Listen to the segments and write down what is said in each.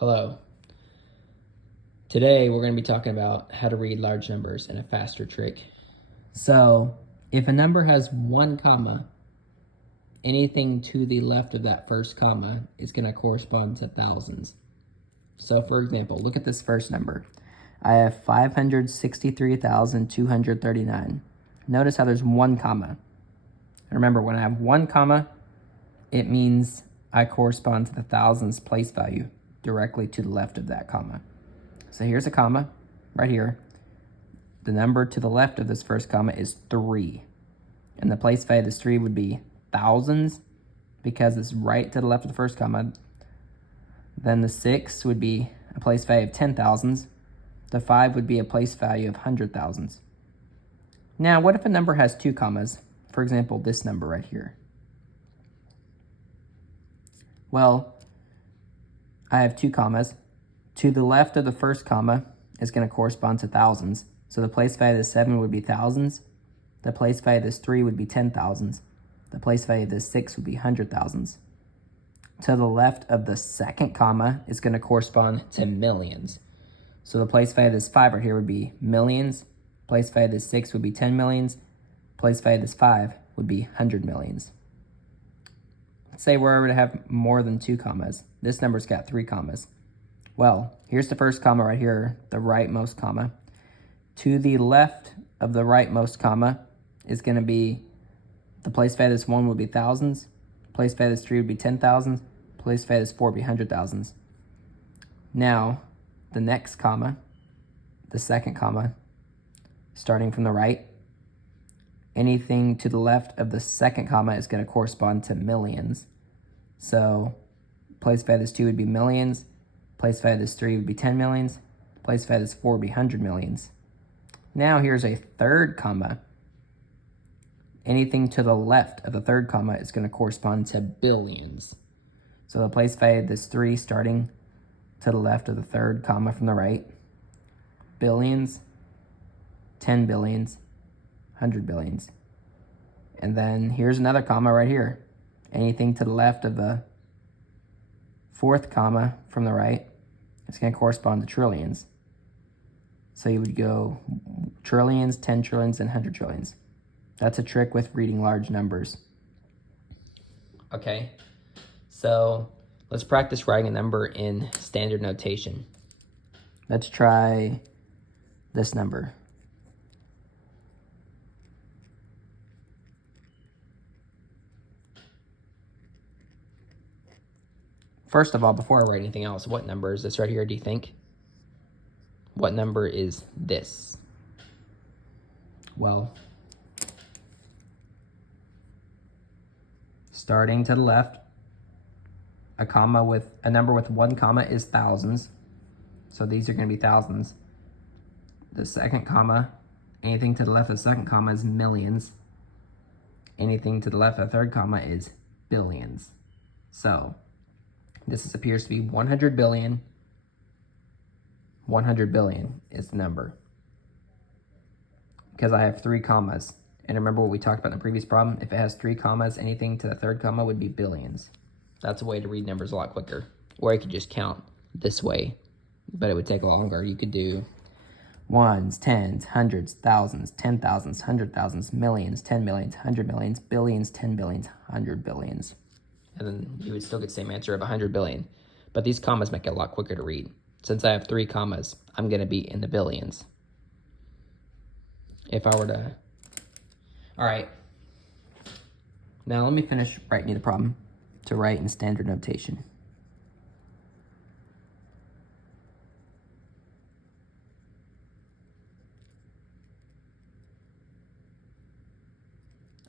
Hello. Today we're going to be talking about how to read large numbers and a faster trick. So, if a number has one comma, anything to the left of that first comma is going to correspond to thousands. So, for example, look at this first number. I have 563,239. Notice how there's one comma. And remember, when I have one comma, it means I correspond to the thousands place value directly to the left of that comma. So here's a comma right here. The number to the left of this first comma is 3. And the place value of this 3 would be thousands because it's right to the left of the first comma. Then the 6 would be a place value of 10,000s. The 5 would be a place value of 100,000s. Now, what if a number has two commas? For example, this number right here. Well, I have two commas. To the left of the first comma is going to correspond to thousands. So the place value of this 7 would be thousands. The place value of this 3 would be 10,000s. The place value of this 6 would be 100,000s. To the left of the second comma is going to correspond to millions. So the place value of this 5 right here would be millions. Place value of this 6 would be 10 millions. Place value of this 5 would be 100 millions. Let's say we're able to have more than two commas. This number's got three commas. Well, here's the first comma right here, the rightmost comma. To the left of the rightmost comma is going to be, the place value of this 1 would be thousands, place value of this 3 would be 10,000, place value of this 4 would be 100,000s. Now, the next comma, the second comma, starting from the right, anything to the left of the second comma is going to correspond to millions. So, place value of this 2 would be millions, place value of this 3 would be 10 millions, place value of this 4 would be 100 millions. Now here's a third comma. Anything to the left of the third comma is going to correspond to billions. So the place value of this 3 starting to the left of the third comma from the right, billions, 10 billions, 100 billions. And then here's another comma right here. Anything to the left of the fourth comma from the right, it's going to correspond to trillions. So you would go trillions, 10 trillions, and 100 trillions. That's a trick with reading large numbers. Okay, so let's practice writing a number in standard notation. Let's try this number. First of all, before I write anything else, what number is this right here, do you think? What number is this? Well, starting to the left, a number with one comma is thousands. So these are going to be thousands. The second comma, anything to the left of the second comma is millions. Anything to the left of the third comma is billions. So this appears to be 100 billion. 100 billion is the number. Because I have three commas. And remember what we talked about in the previous problem? If it has three commas, anything to the third comma would be billions. That's a way to read numbers a lot quicker. Or you could just count this way, but it would take longer. You could do ones, tens, hundreds, thousands, 10,000s, 100,000s, millions, 10 millions, 100 millions, billions, 10 billions, 100 billions. And then you would still get the same answer of 100 billion. But these commas make it a lot quicker to read. Since I have three commas, I'm going to be in the billions. If I were to... All right. Now let me finish writing you the problem to write in standard notation.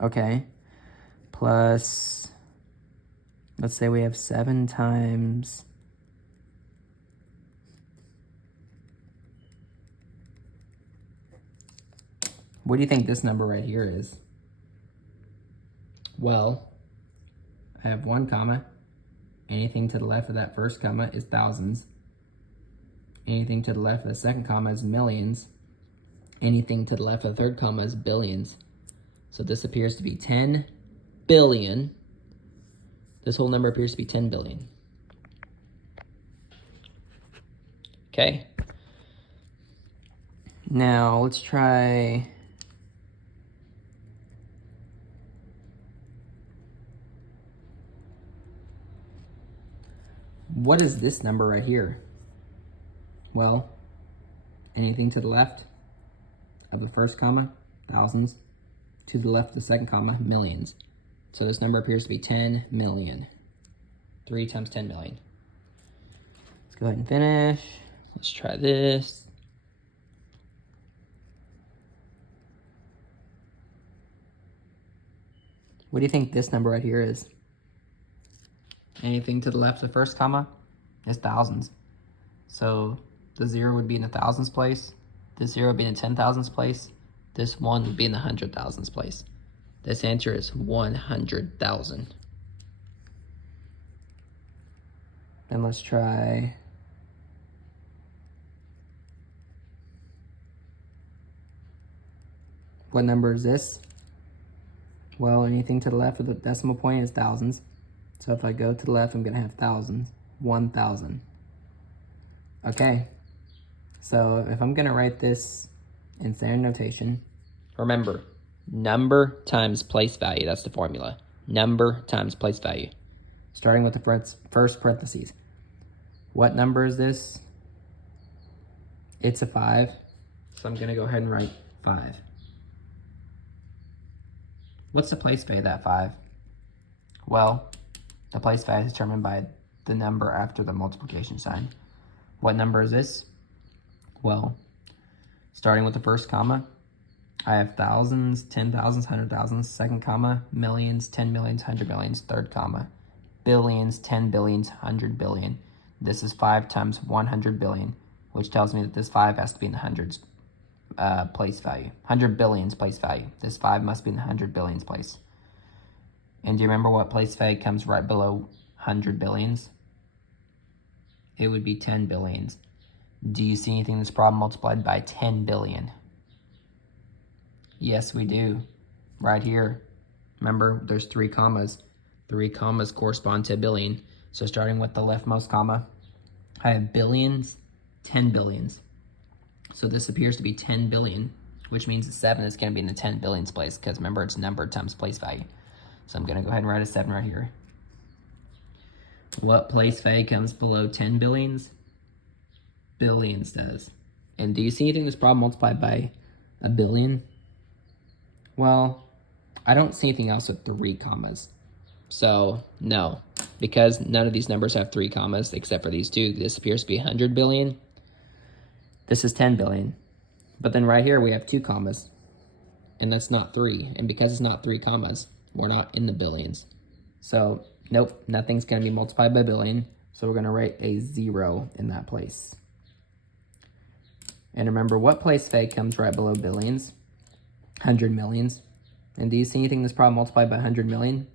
Okay. Plus, let's say we have 7 times... What do you think this number right here is? Well, I have one comma. Anything to the left of that first comma is thousands. Anything to the left of the second comma is millions. Anything to the left of the third comma is billions. So this appears to be 10 billion. This whole number appears to be 10 billion. Okay. Now let's try what is this number right here? Well, anything to the left of the first comma, thousands. To the left of the second comma, millions. So this number appears to be 10 million. 3 times 10 million. Let's go ahead and finish. Let's try this. What do you think this number right here is? Anything to the left of the first comma is thousands. So the 0 would be in the thousands place. The 0 would be in the 10,000s place. This 1 would be in the 100,000s place. This answer is 100,000. Then let's try what number is this? Well, anything to the left of the decimal point is thousands. So if I go to the left, I'm going to have thousands. 1,000. Okay. So if I'm going to write this in standard notation, remember, number times place value. That's the formula. Number times place value. Starting with the first parentheses. What number is this? It's a 5. So I'm going to go ahead and write 5. What's the place value of that 5? Well, the place value is determined by the number after the multiplication sign. What number is this? Well, starting with the first comma, I have thousands, 10,000s, 100,000s, second comma, millions, 10 millions, 100 millions, third comma, billions, 10 billions, 100 billion. This is 5 times 100 billion, which tells me that this 5 has to be in the hundreds place value. 100 billions place value. This 5 must be in the 100 billions place. And do you remember what place value comes right below 100 billions? It would be 10 billions. Do you see anything in this problem multiplied by 10 billion? Yes, we do. Right here. Remember, there's 3 commas. 3 commas correspond to a billion. So starting with the leftmost comma, I have billions, 10 billions. So this appears to be 10 billion, which means the 7 is going to be in the 10 billions place, because remember, it's number times place value. So I'm going to go ahead and write a 7 right here. What place value comes below 10 billions? Billions does. And do you see anything in this problem multiplied by a billion? Well, I don't see anything else with 3 commas. So no, because none of these numbers have 3 commas except for these 2. This appears to be 100 billion. This is 10 billion. But then right here we have 2 commas. And that's not 3. And because it's not 3 commas, we're not in the billions. So nope, nothing's going to be multiplied by billion. So we're going to write a 0 in that place. And remember, what place value comes right below billions? 100 millions. And do you see anything in this problem multiplied by 100 million?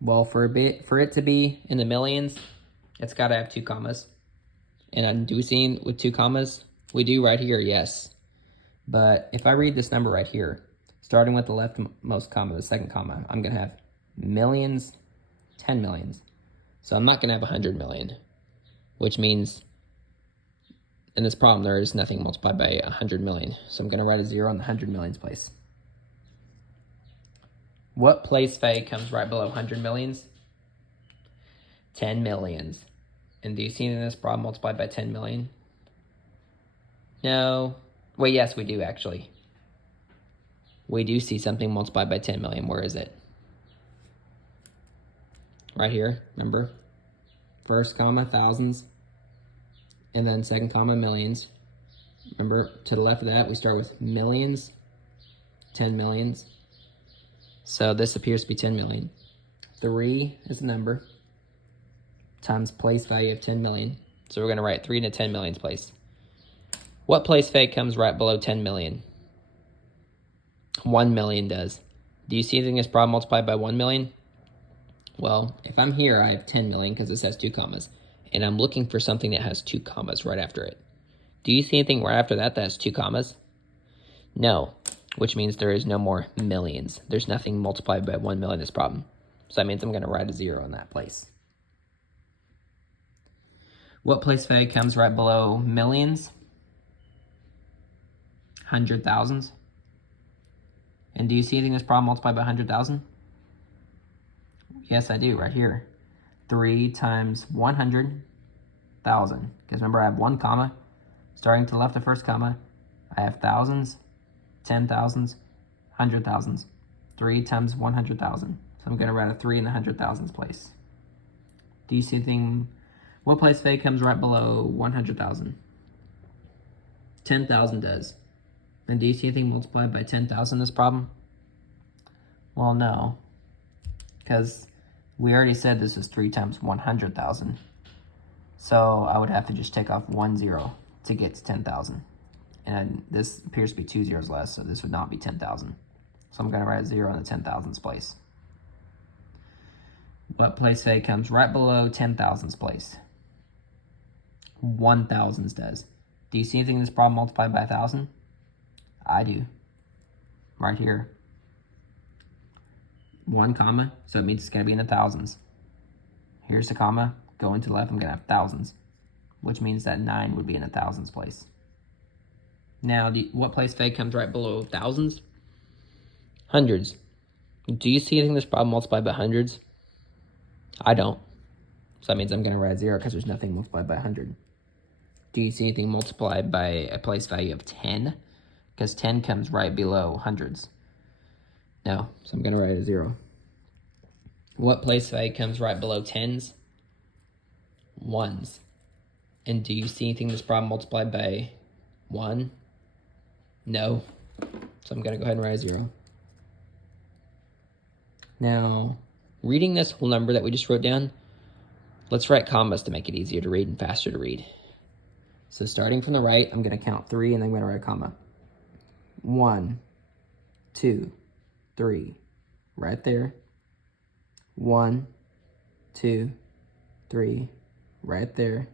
Well, for it to be in the millions, it's got to have 2 commas. And do we see with 2 commas? We do right here, yes. But if I read this number right here, starting with the leftmost comma, the second comma, I'm going to have millions, 10 millions. So I'm not going to have 100 million, which means in this problem there is nothing multiplied by 100 million. So I'm going to write a 0 in the 100 millions place. What place value comes right below 100 millions? 10 millions. And do you see in this problem multiplied by 10 million? No. Wait, yes, we do actually. We do see something multiplied by 10 million. Where is it? Right here, remember? First comma, thousands. And then second comma, millions. Remember, to the left of that, we start with millions, 10 millions. So this appears to be 10 million. 3 is the number times place value of 10 million. So we're going to write 3 in the 10 millions place. What place value comes right below 10 million? 1 million does. Do you see anything in this problem multiplied by 1 million? Well, if I'm here, I have 10 million because this has 2 commas. And I'm looking for something that has 2 commas right after it. Do you see anything right after that that has 2 commas? No, which means there is no more millions. There's nothing multiplied by 1 million in this problem. So that means I'm going to write a 0 in that place. What place value comes right below millions? 100,000s. And do you see anything in this problem multiplied by 100,000? Yes, I do, right here. 3 times 100,000. Because remember, I have 1 comma. Starting to the left of the first comma, I have thousands, 10,000s, 100,000s. 3 times 100,000. So I'm going to write a 3 in the 100,000s place. Do you see anything? What place value comes right below 100,000? 10,000 does. And do you see anything multiplied by 10,000 in this problem? Well, no. Because we already said this is 3 times 100,000. So I would have to just take off 1 0 to get to 10,000. And this appears to be 2 zeros less, so this would not be 10,000. So I'm going to write a 0 in the 10,000s place. What place value comes right below 10,000s place? 1,000s does. Do you see anything in this problem multiplied by 1,000? I do. Right here. 1 comma, so it means it's going to be in the thousands. Here's the comma. Going to the left, I'm going to have thousands, which means that 9 would be in the thousands place. Now, what place value comes right below thousands? Hundreds. Do you see anything in this problem multiplied by hundreds? I don't. So that means I'm going to write 0 because there's nothing multiplied by 100. Do you see anything multiplied by a place value of 10? Because 10 comes right below hundreds. No, so I'm going to write a 0. What place value comes right below tens? Ones. And do you see anything in this problem multiplied by 1? No. So I'm going to go ahead and write a 0. Now, reading this whole number that we just wrote down, let's write commas to make it easier to read and faster to read. So starting from the right, I'm going to count 3 and then I'm going to write a comma. 1, 2, 3. Right there. 1, 2, 3. Right there.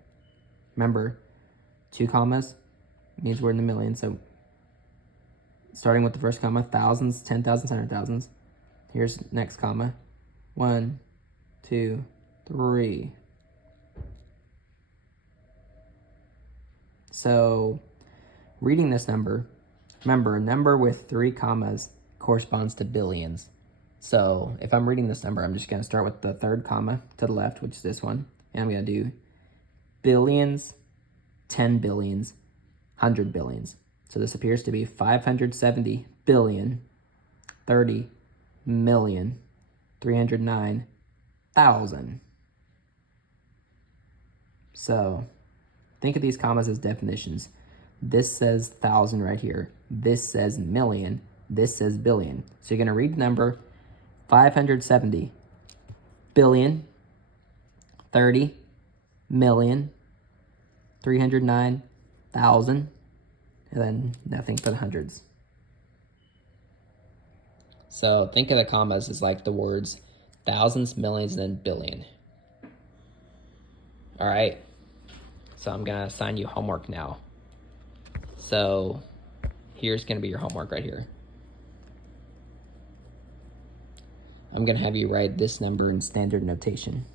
Remember, 2 commas means we're in the millions. So starting with the first comma, thousands, 10,000s, 100,000s. Here's next comma. 1, 2, 3. So reading this number, remember, a number with 3 commas corresponds to billions. So if I'm reading this number, I'm just going to start with the 3rd comma to the left, which is this one. And I'm going to do billions, 10 billions, 100 billions. So this appears to be 570 billion, 30 million, 309,000. So think of these commas as definitions. This says 1,000 right here. This says million. This says billion. So you're going to read the number 570 billion, 30 million, 309,000, and then nothing for the hundreds. So think of the commas as like the words thousands, millions, and then billion. All right. So I'm going to assign you homework now. So here's going to be your homework right here. I'm going to have you write this number in standard notation.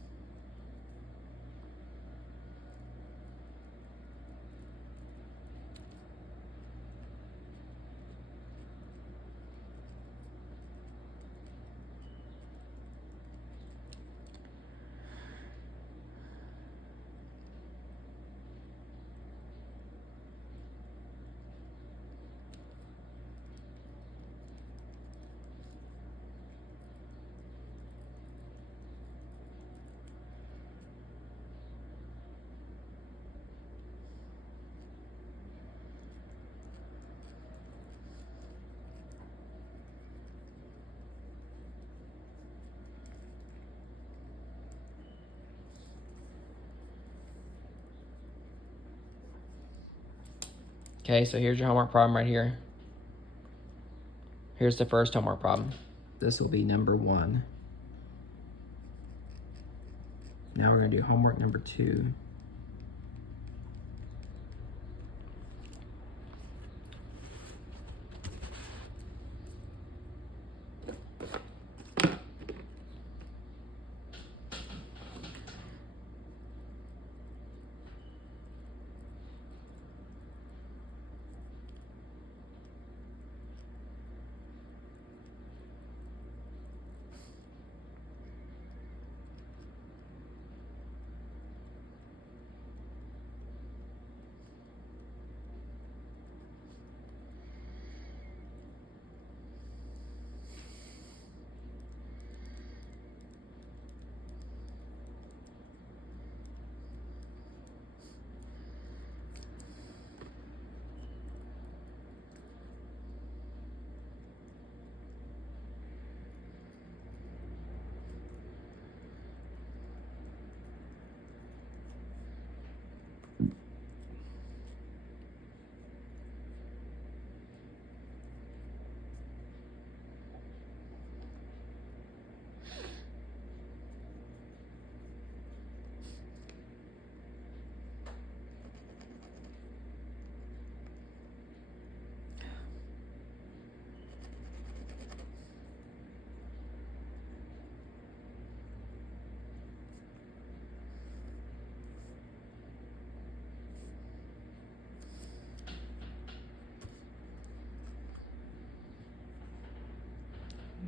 Okay, so here's your homework problem right here. Here's the first homework problem. This will be number 1. Now we're going to do homework number 2.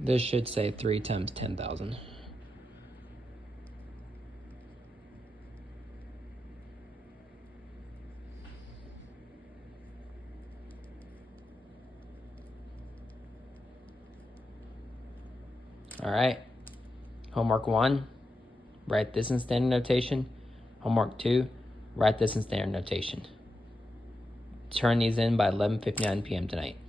This should say 3 times 10,000. All right. Homework 1, write this in standard notation. Homework 2, write this in standard notation. Turn these in by 11:59 p.m. tonight.